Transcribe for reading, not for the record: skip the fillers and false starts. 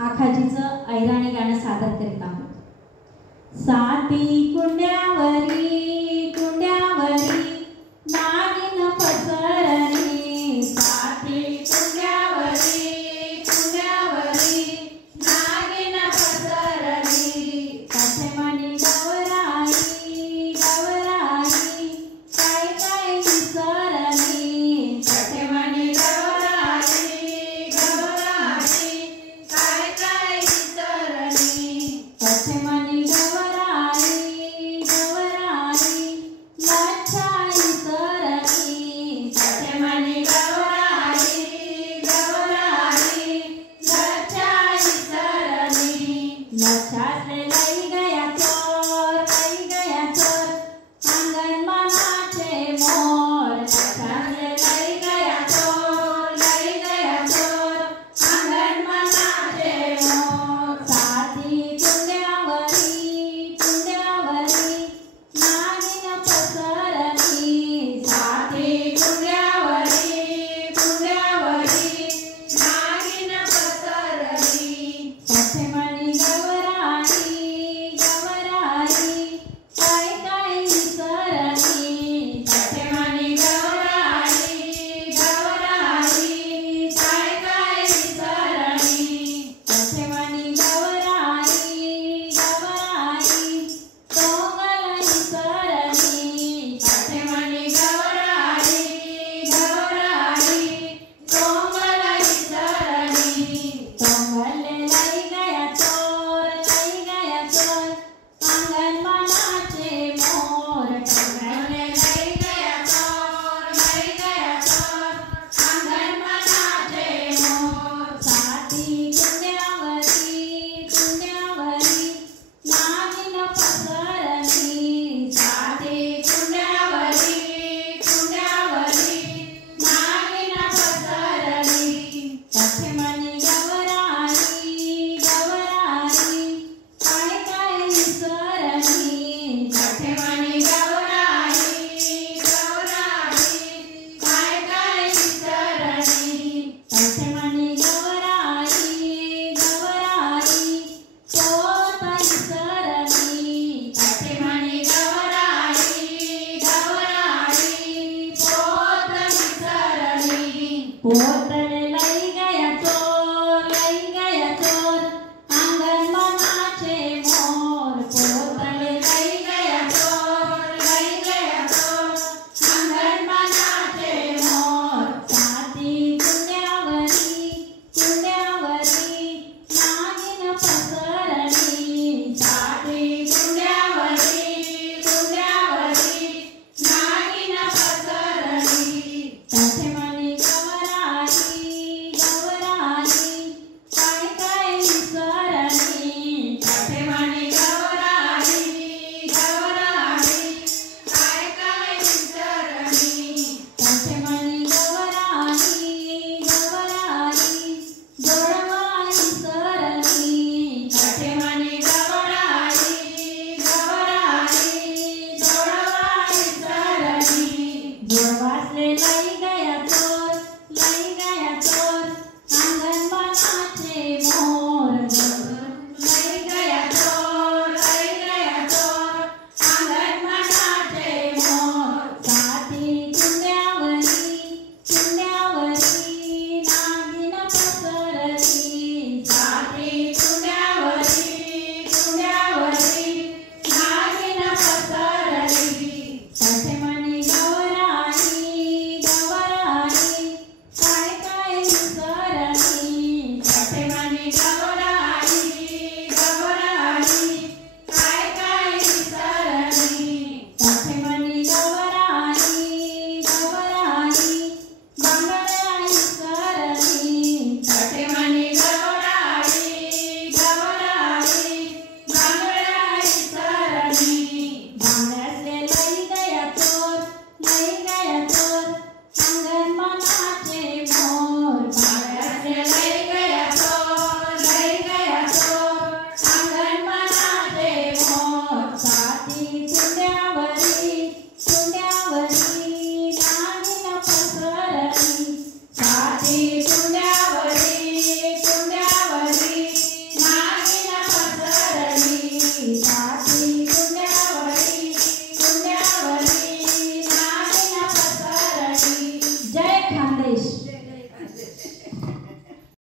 आखाजीचं ऐराणी गाणं सादर करीत आहोत। साती कुंड्यावरी कुंड्यावरी नागिन पसरली, साती कुंड्यावरी कुंड्यावरी नागिन पसरली, कसे म्हणी गवराई गवराई काय काय विसरली, कसे म्हणी गवराई गवराई काय काय विसरली, कसे म्हणी गवराई गवराई लच्छा विसरली, कसे म्हणी गवराई गवराई लच्छा विसरली, लच्छातले लई गया चोर अंगण मनाचे मोर, लच्छातले लई गया चोर अंगण मनाचे मोर, साती कुंड्यावरी कुंड्यावरी नागिन पसरली, साती कुंड्यावरी कुंड्यावरी नागिन पसरली, कसे म्हणी गवराई खानदेश